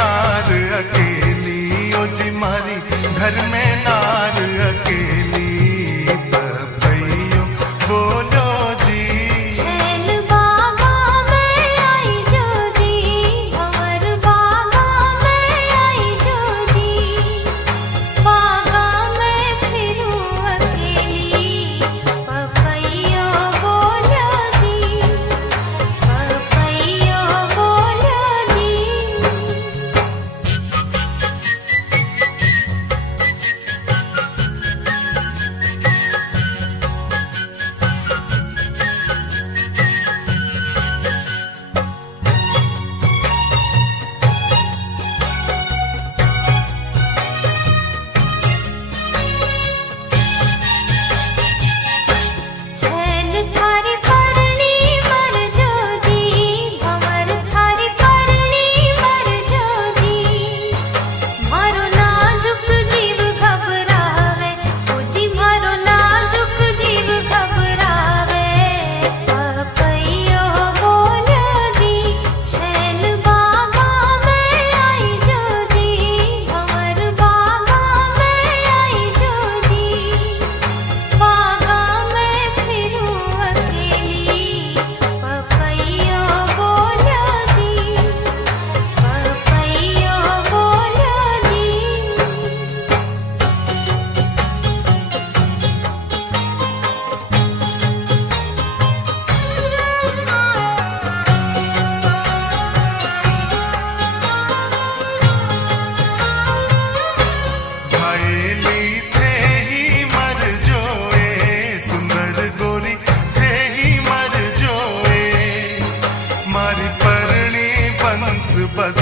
नार अकेली, ओ जी मारी घर में नार अकेली। पपैयो बोलो जी, छैल बागा में आई जोगी, भंवर बागा में आई जोगी। बागा में फिरूं अकेली, पपैयो बोलो जी, पपैयो बोलो जी। छैल थारी परणी मर जोगी, भंवर थारी परणी मर जोगी। मारो नाजुक जीव घबरावे, ओ जी मारो नाजुक जीव घबरावे। पपैयो बोलो जी, छैल बागा में आई जोगी, भंवर बागा में आई जोगी। बागा में फिरूं अकेली, पपैयो बोलो जी, पपैयो बोलो जी। घायली थे ही मर जोए, सुंदर गोरी थे ही मर जोए। मारी परणी बंस बद